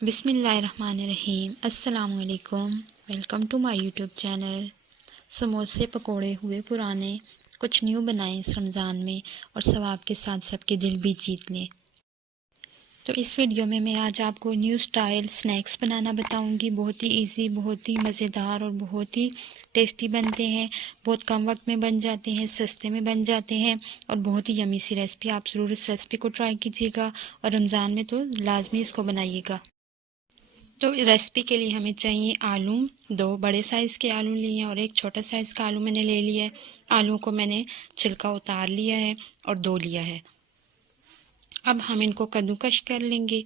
बिस्मिल्लाहिर्रहमानिर्रहीम। अस्सलामुअलैकुम। Welcome to my YouTube channel. समोसे पकोड़े हुए पुराने, कुछ न्यू बनाएं इस रमज़ान में और सवाब के साथ सबके दिल भी जीत लें। तो इस वीडियो में मैं आज आपको न्यू स्टाइल स्नैक्स बनाना बताऊंगी। बहुत ही इजी, बहुत ही मज़ेदार और बहुत ही टेस्टी बनते हैं। बहुत कम वक्त में बन जाते हैं, सस्ते में बन जाते हैं और बहुत ही यमी सी रेसिपी। आप ज़रूर इस रेसिपी को ट्राई कीजिएगा और रमज़ान में तो लाजमी इसको बनाइएगा। तो रेसिपी के लिए हमें चाहिए आलू। 2 बड़े साइज़ के आलू लिए हैं और एक छोटा साइज़ का आलू मैंने ले लिया है। आलू को मैंने छिलका उतार लिया है और धो लिया है। अब हम इनको कद्दूकश कर लेंगे।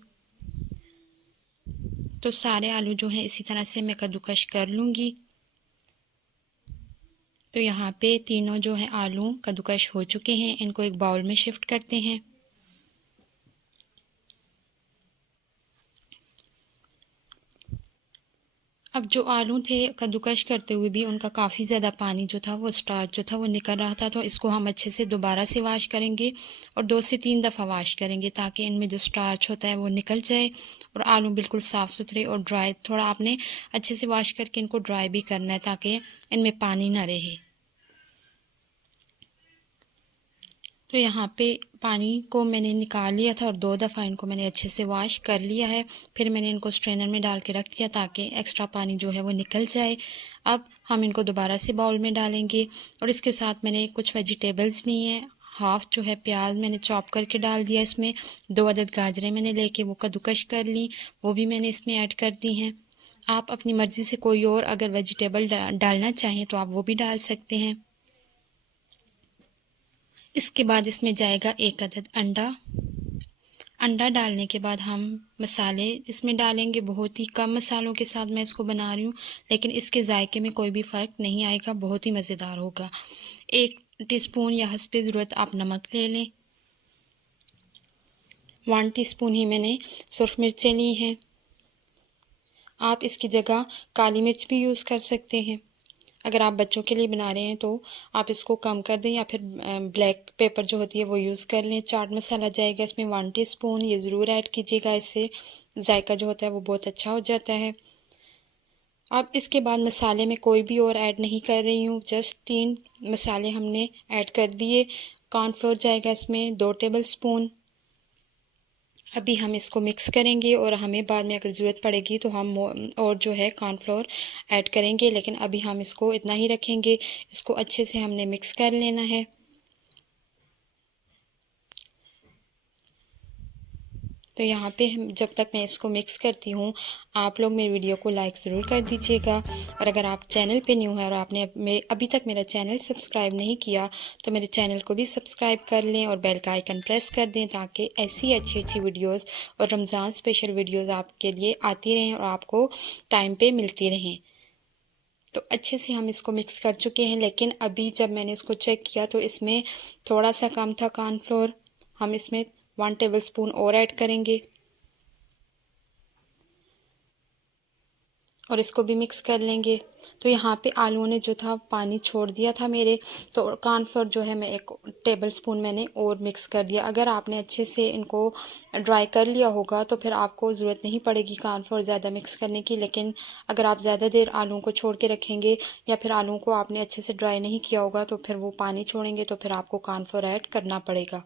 तो सारे आलू जो हैं इसी तरह से मैं कद्दूकश कर लूँगी। तो यहाँ पे तीनों जो है आलू कद्दूकश हो चुके हैं। इनको एक बाउल में शिफ्ट करते हैं। अब जो आलू थे कद्दूकश करते हुए भी उनका काफ़ी ज़्यादा पानी जो था, वो स्टार्च जो था वो निकल रहा था। तो इसको हम अच्छे से दोबारा से वॉश करेंगे और 2 से 3 दफ़ा वॉश करेंगे ताकि इनमें जो स्टार्च होता है वो निकल जाए और आलू बिल्कुल साफ़ सुथरे और ड्राई। थोड़ा आपने अच्छे से वॉश करके इनको ड्राई भी करना है ताकि इनमें पानी ना रहे। तो यहाँ पे पानी को मैंने निकाल लिया था और 2 दफ़ा इनको मैंने अच्छे से वॉश कर लिया है। फिर मैंने इनको स्ट्रेनर में डाल के रख दिया ताकि एक्स्ट्रा पानी जो है वो निकल जाए। अब हम इनको दोबारा से बाउल में डालेंगे और इसके साथ मैंने कुछ वेजिटेबल्स ली हैं। हाफ़ जो है प्याज मैंने चॉप करके डाल दिया इसमें। 2 अदद गाजरें मैंने लेके वो कद्दूकश कर ली, वो भी मैंने इसमें ऐड कर दी हैं। आप अपनी मर्ज़ी से कोई और अगर वेजिटेबल डालना चाहें तो आप वो भी डाल सकते हैं। इसके बाद इसमें जाएगा 1 अदद अंडा। अंडा डालने के बाद हम मसाले इसमें डालेंगे। बहुत ही कम मसालों के साथ मैं इसको बना रही हूँ, लेकिन इसके जायके में कोई भी फ़र्क नहीं आएगा, बहुत ही मज़ेदार होगा। 1 टीस्पून या हस्बे ज़रूरत आप नमक ले लें। 1 टीस्पून ही मैंने सुर्ख मिर्चें ली हैं। आप इसकी जगह काली मिर्च भी यूज़ कर सकते हैं। अगर आप बच्चों के लिए बना रहे हैं तो आप इसको कम कर दें या फिर ब्लैक पेपर जो होती है वो यूज़ कर लें। चाट मसाला जाएगा इसमें 1 टीस्पून, ये ज़रूर ऐड कीजिएगा, इससे जायका जो होता है वो बहुत अच्छा हो जाता है। अब इसके बाद मसाले में कोई भी और ऐड नहीं कर रही हूँ, जस्ट 3 मसाले हमने ऐड कर दिए। कॉर्नफ्लोर जाएगा इसमें 2 टेबल स्पून। अभी हम इसको मिक्स करेंगे और हमें बाद में अगर ज़रूरत पड़ेगी तो हम और जो है कॉर्नफ्लोर ऐड करेंगे, लेकिन अभी हम इसको इतना ही रखेंगे। इसको अच्छे से हमने मिक्स कर लेना है। तो यहाँ पे हम जब तक मैं इसको मिक्स करती हूँ, आप लोग मेरी वीडियो को लाइक ज़रूर कर दीजिएगा और अगर आप चैनल पे न्यू हैं और आपने अभी तक मेरा चैनल सब्सक्राइब नहीं किया तो मेरे चैनल को भी सब्सक्राइब कर लें और बेल का आइकन प्रेस कर दें ताकि ऐसी अच्छी वीडियोस और रमज़ान स्पेशल वीडियोस आपके लिए आती रहें और आपको टाइम पे मिलती रहें। तो अच्छे से हम इसको मिक्स कर चुके हैं, लेकिन अभी जब मैंने इसको चेक किया तो इसमें थोड़ा सा कम था कॉर्नफ्लोर। हम इसमें 1 टेबल स्पून और ऐड करेंगे और इसको भी मिक्स कर लेंगे। तो यहाँ पे आलू ने जो था पानी छोड़ दिया था मेरे, तो कॉर्नफ्लोर जो है मैं 1 टेबल स्पून मैंने और मिक्स कर दिया। अगर आपने अच्छे से इनको ड्राई कर लिया होगा तो फिर आपको ज़रूरत नहीं पड़ेगी कॉर्नफ्लोर ज़्यादा मिक्स करने की, लेकिन अगर आप ज़्यादा देर आलू को छोड़ के रखेंगे या फिर आलू को आपने अच्छे से ड्राई नहीं किया होगा तो फिर वो पानी छोड़ेंगे, तो फिर आपको कॉर्नफ्लोर ऐड करना पड़ेगा।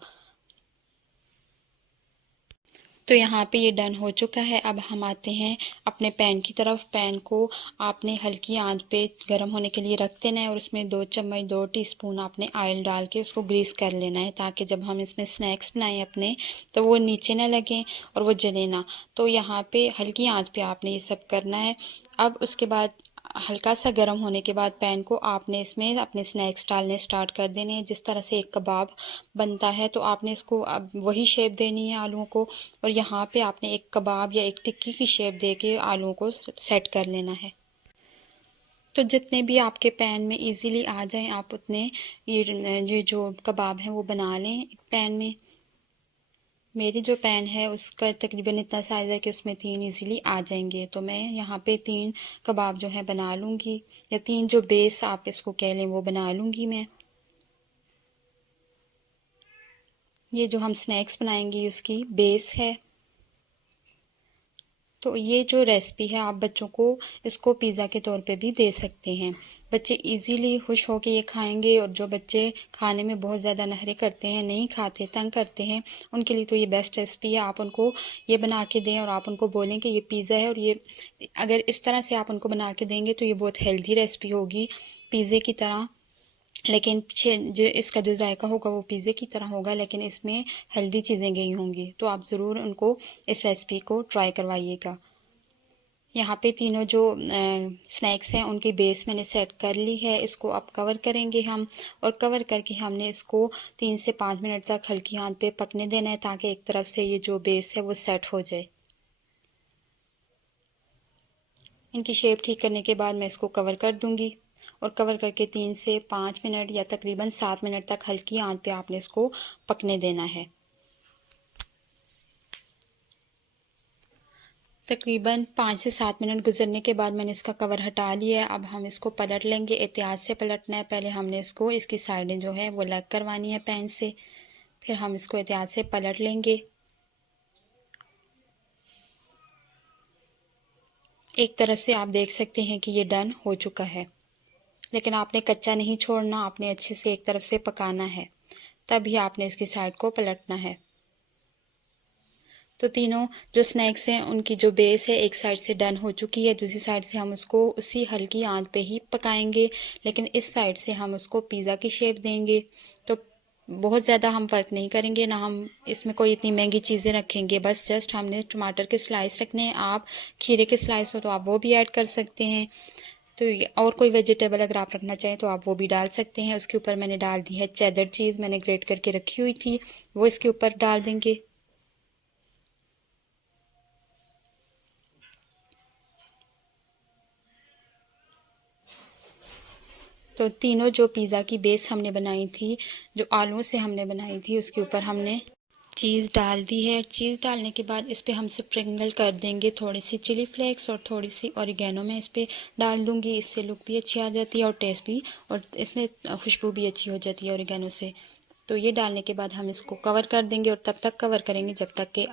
तो यहाँ पे ये डन हो चुका है। अब हम आते हैं अपने पैन की तरफ। पैन को आपने हल्की आंच पे गर्म होने के लिए रख देना है और उसमें 2 चम्मच 2 टीस्पून आपने ऑयल डाल के उसको ग्रीस कर लेना है ताकि जब हम इसमें स्नैक्स बनाएं अपने तो वो नीचे ना लगें और वो जले ना। तो यहाँ पे हल्की आंच पे आपने ये सब करना है। अब उसके बाद हल्का सा गर्म होने के बाद पैन को आपने इसमें अपने स्नैक्स डालने स्टार्ट कर देने हैं। जिस तरह से एक कबाब बनता है तो आपने इसको अब वही शेप देनी है आलूओं को और यहाँ पे आपने एक कबाब या एक टिक्की की शेप दे के आलूओं को सेट कर लेना है। तो जितने भी आपके पैन में इजीली आ जाएं आप उतने ये जो कबाब हैं वो बना लें एक पैन में। मेरी जो पैन है उसका तकरीबन इतना साइज़ है कि उसमें 3 इजीली आ जाएंगे। तो मैं यहाँ पे 3 कबाब जो है बना लूँगी या 3 जो बेस आप इसको कह लें वो बना लूँगी मैं। ये जो हम स्नैक्स बनाएंगे उसकी बेस है। तो ये जो रेसिपी है आप बच्चों को इसको पिज़्ज़ा के तौर पे भी दे सकते हैं। बच्चे इजीली खुश होकर ये खाएंगे, और जो बच्चे खाने में बहुत ज़्यादा नखरे करते हैं, नहीं खाते, तंग करते हैं, उनके लिए तो ये बेस्ट रेसिपी है। आप उनको ये बना के दें और आप उनको बोलें कि ये पिज़्ज़ा है, और ये अगर इस तरह से आप उनको बना के देंगे तो ये बहुत हेल्दी रेसिपी होगी पिज़्ज़े की तरह। लेकिन जो इसका जो जायका होगा वो पिज़्ज़े की तरह होगा, लेकिन इसमें हेल्दी चीज़ें गई होंगी। तो आप ज़रूर उनको इस रेसिपी को ट्राई करवाइएगा। यहाँ पे तीनों जो स्नैक्स हैं उनकी बेस मैंने सेट कर ली है। इसको अब कवर करेंगे हम, और कवर करके हमने इसको 3 से 5 मिनट तक हल्की आंच पे पकने देना है, ताकि एक तरफ से ये जो बेस है वो सेट हो जाए। इनकी शेप ठीक करने के बाद मैं इसको कवर कर दूंगी, और कवर करके 3 से 5 मिनट या तकरीबन 7 मिनट तक हल्की आंच पे आपने इसको पकने देना है। तकरीबन 5 से 7 मिनट गुजरने के बाद मैंने इसका कवर हटा लिया है। अब हम इसको पलट लेंगे। एहतियात से पलटना है। पहले हमने इसको इसकी साइडें जो है वो अलग करवानी है पैन से, फिर हम इसको एहतियात से पलट लेंगे। एक तरफ से आप देख सकते हैं कि ये डन हो चुका है, लेकिन आपने कच्चा नहीं छोड़ना, आपने अच्छे से एक तरफ से पकाना है, तभी आपने इसकी साइड को पलटना है। तो तीनों जो स्नैक्स हैं उनकी जो बेस है एक साइड से डन हो चुकी है, दूसरी साइड से हम उसको उसी हल्की आंच पे ही पकाएंगे, लेकिन इस साइड से हम उसको पिज़्ज़ा की शेप देंगे। तो बहुत ज़्यादा हम फ़र्क नहीं करेंगे, ना हम इसमें कोई इतनी महंगी चीज़ें रखेंगे, बस जस्ट हमने टमाटर के स्लाइस रखने हैं। आप खीरे के स्लाइस हो तो आप वो भी ऐड कर सकते हैं। तो और कोई वेजिटेबल अगर आप रखना चाहें तो आप वो भी डाल सकते हैं। उसके ऊपर मैंने डाल दी है चेडर चीज़, मैंने ग्रेट करके रखी हुई थी, वो इसके ऊपर डाल देंगे। तो तीनों जो पिज़्ज़ा की बेस हमने बनाई थी, जो आलूओं से हमने बनाई थी, उसके ऊपर हमने चीज़ डाल दी है। चीज़ डालने के बाद इस पे हम स्प्रिंकल कर देंगे थोड़ी सी चिली फ्लेक्स, और थोड़ी सी ऑरिगेनो मैं इस पे डाल दूँगी। इससे लुक भी अच्छी आ जाती है और टेस्ट भी, और इसमें खुशबू भी अच्छी हो जाती है ऑरिगेनो से। तो ये डालने के बाद हम इसको कवर कर देंगे, और तब तक कवर करेंगे जब तक कि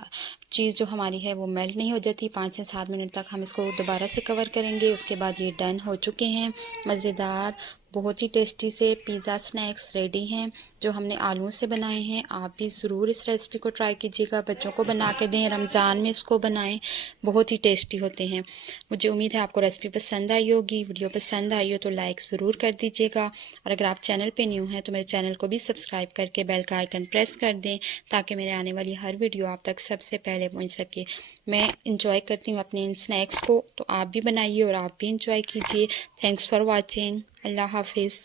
चीज़ जो हमारी है वो मेल्ट नहीं हो जाती। 5 से 7 मिनट तक हम इसको दोबारा से कवर करेंगे। उसके बाद ये डन हो चुके हैं। मज़ेदार, बहुत ही टेस्टी से पिज़्ज़ा स्नैक्स रेडी हैं, जो हमने आलूओं से बनाए हैं। आप भी ज़रूर इस रेसिपी को ट्राई कीजिएगा, बच्चों को बना के दें, रमज़ान में इसको बनाएं, बहुत ही टेस्टी होते हैं। मुझे उम्मीद है आपको रेसिपी पसंद आई होगी। वीडियो पसंद आई हो तो लाइक ज़रूर कर दीजिएगा, और अगर आप चैनल पे न्यू हैं तो मेरे चैनल को भी सब्सक्राइब करके बेल का आइकन प्रेस कर दें, ताकि मेरे आने वाली हर वीडियो आप तक सबसे पहले पहुँच सके। मैं इंजॉय करती हूँ अपने इन स्नैक्स को, तो आप भी बनाइए और आप भी इंजॉय कीजिए। Thanks for watching. अल्लाह हाफिज़।